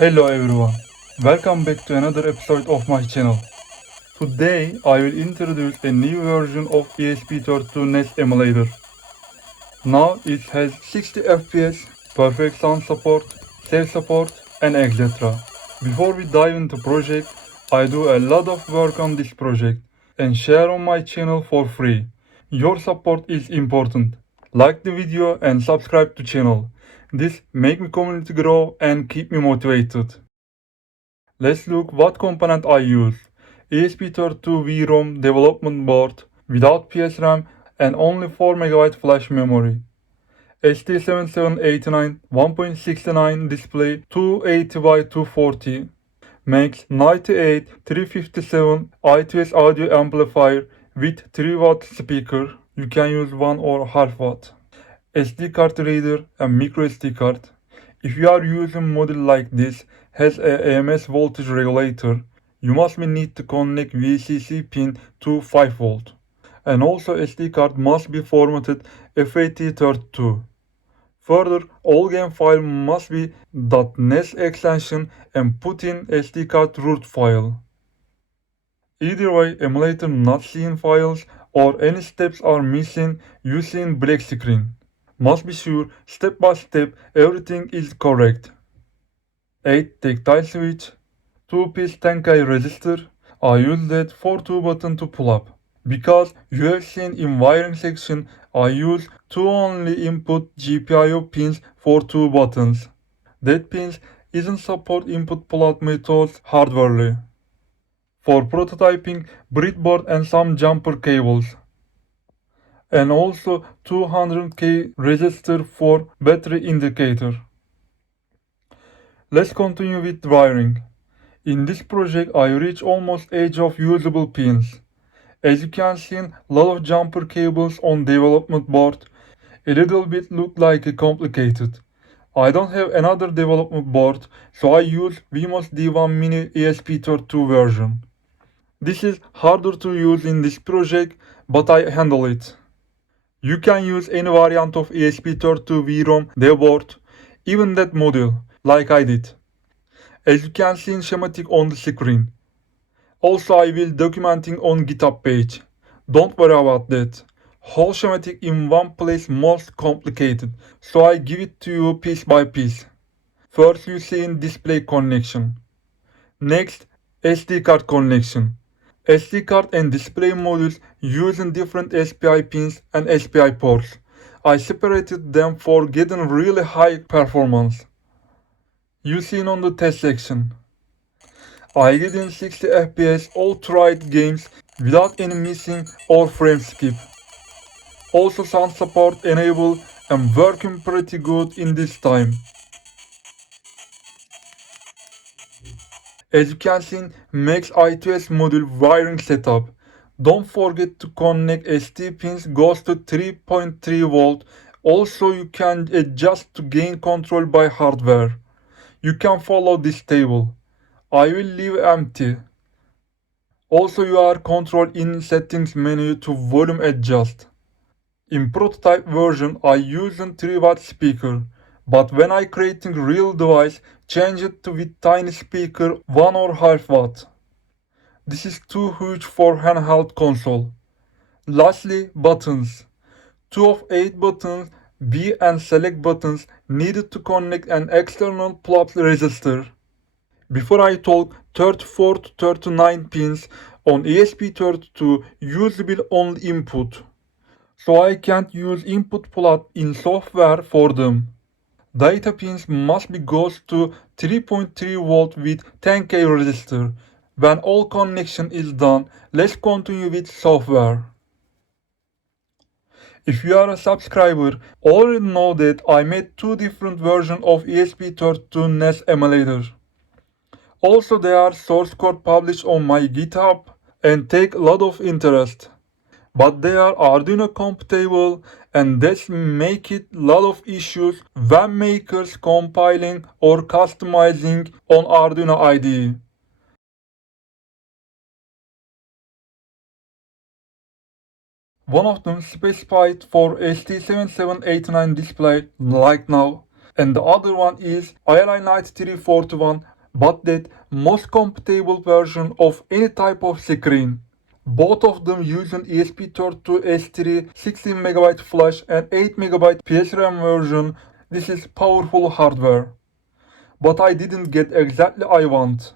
Hello everyone, welcome back to another episode of my channel. Today I will introduce a new version of ESP32 NES Emulator. Now it has 60 FPS, perfect sound support, save support and etc. Before we dive into the project, I do a lot of work on this project and share on my channel for free. Your support is important. Like the video and subscribe to channel. This make my community grow and keep me motivated. Let's look what component I use. ESP32 WROOM development board without PSRAM and only 4MB flash memory. ST7789 1.69 display 280 by 240. Makes 98 357 I2S audio amplifier with 3W speaker. You can use 1 or half watt. SD card reader and micro SD card. If you are using model like this has a AMS voltage regulator, you must need to connect VCC pin to 5V. And also SD card must be formatted FAT32. Further, all game file must be .NES extension and put in SD card root file. Either way, emulator not seeing files or any steps are missing, you see in black screen. Must be sure step by step everything is correct. 8 tactile switch, 2-piece 10K resistor. I use that for 2 buttons to pull up. Because you have seen in wiring section, I use 2 only input GPIO pins for 2 buttons. That pins isn't support input pull-out methods hardwarely. For prototyping, breadboard and some jumper cables. And also 200K resistor for battery indicator. Let's continue with wiring. In this project I reach almost edge of usable pins. As you can see, a lot of jumper cables on development board. A little bit look like complicated. I don't have another development board, so I use VMOS D1 Mini ESP32 version. This is harder to use in this project, but I handle it. You can use any variant of ESP32 WROOM dev board, even that model, like I did. As you can see in schematic on the screen. Also I will documenting on GitHub page. Don't worry about that. Whole schematic in one place most complicated, so I give it to you piece by piece. First you see in display connection. Next SD card connection. SD card and display modules using different SPI pins and SPI ports. I separated them for getting really high performance. You see on the test section. I get in 60 FPS all tried games without any missing or frame skip. Also sound support enabled and working pretty good in this time. As you can see, Max I2S module wiring setup. Don't forget to connect ST pins goes to 3.3V. Also you can adjust to gain control by hardware. You can follow this table. I will leave empty. Also you are control in settings menu to volume adjust. In prototype version I using 3W speaker, but when I creating real device change it to with tiny speaker 1 or half watt. This is too huge for handheld console. Lastly, buttons. 2 of 8 buttons, B and select buttons needed to connect an external plug resistor. Before I talk, 34 to 39 pins on ESP32 usable only input. So I can't use input plug in software for them. Data pins must be goes to 3.3V with 10K resistor. When all connection is done, let's continue with software. If you are a subscriber, already know that I made 2 different versions of ESP32 NES Emulator. Also there are source code published on my GitHub and take a lot of interest. But they are Arduino compatible and that's make it lot of issues when makers compiling or customizing on Arduino IDE. One of them specified for ST7789 display like now and the other one is ILI9341, but that most compatible version of any type of screen. Both of them using ESP32 S3 16MB flash and 8MB PSRAM version. This is powerful hardware. But I didn't get exactly I want.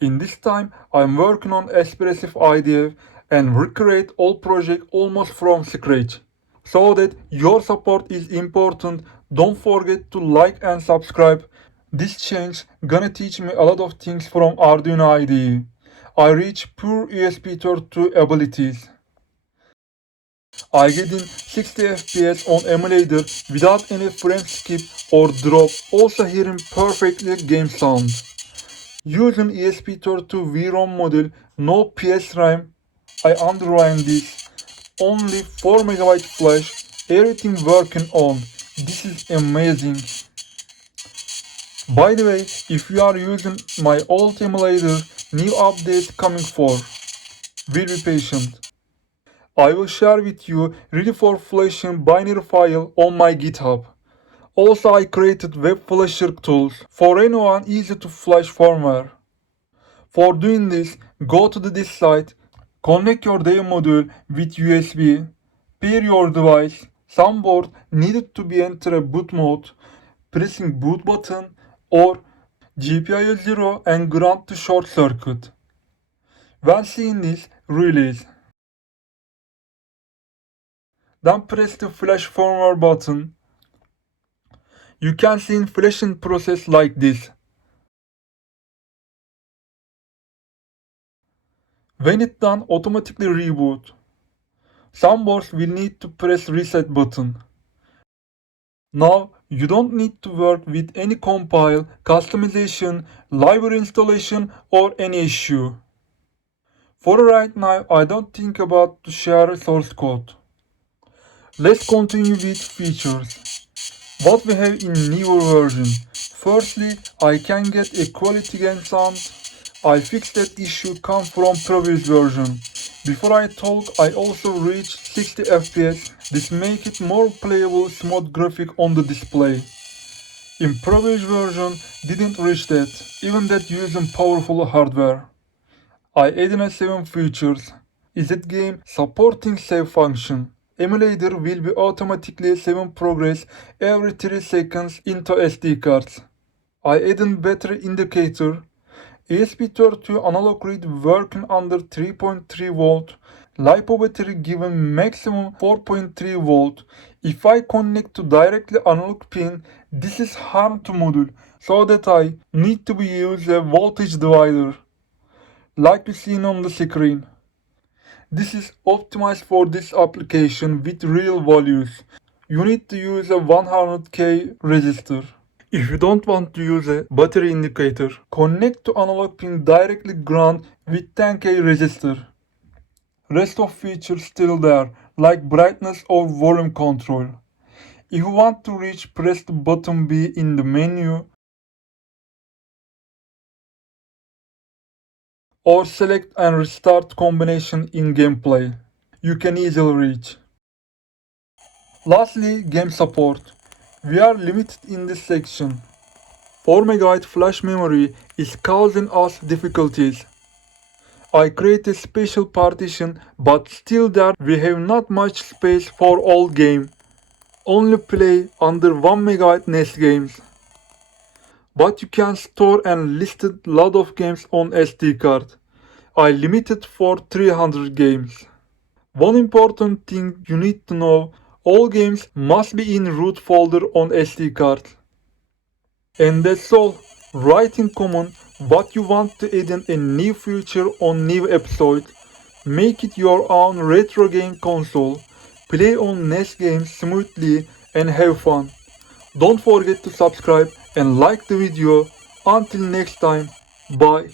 In this time, I'm working on ESP-IDF and recreate all project almost from scratch. So that your support is important, don't forget to like and subscribe. This change gonna teach me a lot of things from Arduino IDE. I reach pure ESP32 abilities. I getting 60 FPS on emulator without any frame skip or drop, also hearing perfectly game sound. Using ESP32 WROOM model, no PSRAM, I underline this, only 4MB flash, everything working on. This is amazing. By the way, if you are using my old emulator, new update coming for. Be patient. I will share with you ready for flashing binary file on my GitHub. Also I created web flasher tools for anyone easy to flash firmware. For doing this, go to this site, connect your dev module with USB, pair your device, some board needed to be entered boot mode, pressing boot button or GPIO 0 and ground to short circuit. When seeing this, release. Then press the flash firmware button. You can see flashing process like this. When it's done, automatically reboot. Some boards will need to press reset button. Now you don't need to work with any compile, customization, library installation or any issue. For right now, I don't think about to share source code. Let's continue with features. What we have in newer version. Firstly, I can get a quality game sound. I fixed that issue come from previous version. Before I talk, I also reached 60 FPS. This make it more playable smooth graphic on the display. In previous version, didn't reach that, even that using powerful hardware. I added 7 features. Is that game supporting save function? Emulator will be automatically 7 progress every 3 seconds into SD cards. I added battery indicator. ESP32 analog read working under 3.3 volt. LiPo battery given maximum 4.3 volt. If I connect to directly analog pin, this is harm to module, so that I need to be use a voltage divider, like you seen on the screen. This is optimized for this application with real values. You need to use a 100K resistor. If you don't want to use a battery indicator, connect to analog pin directly ground with 10K resistor. Rest of features still there, like brightness or volume control. If you want to reach, press the button B in the menu or select and restart combination in gameplay. You can easily reach. Lastly, game support. We are limited in this section. 4MB flash memory is causing us difficulties. I create a special partition, but still there we have not much space for all game. Only play under 1MB NES games. But you can store and listed lot of games on SD card. I limited for 300 games. One important thing you need to know, all games must be in root folder on SD card. And that's all. Write in comment what you want to add in a new feature on new episode. Make it your own retro game console. Play on NES games smoothly and have fun. Don't forget to subscribe and like the video. Until next time, bye.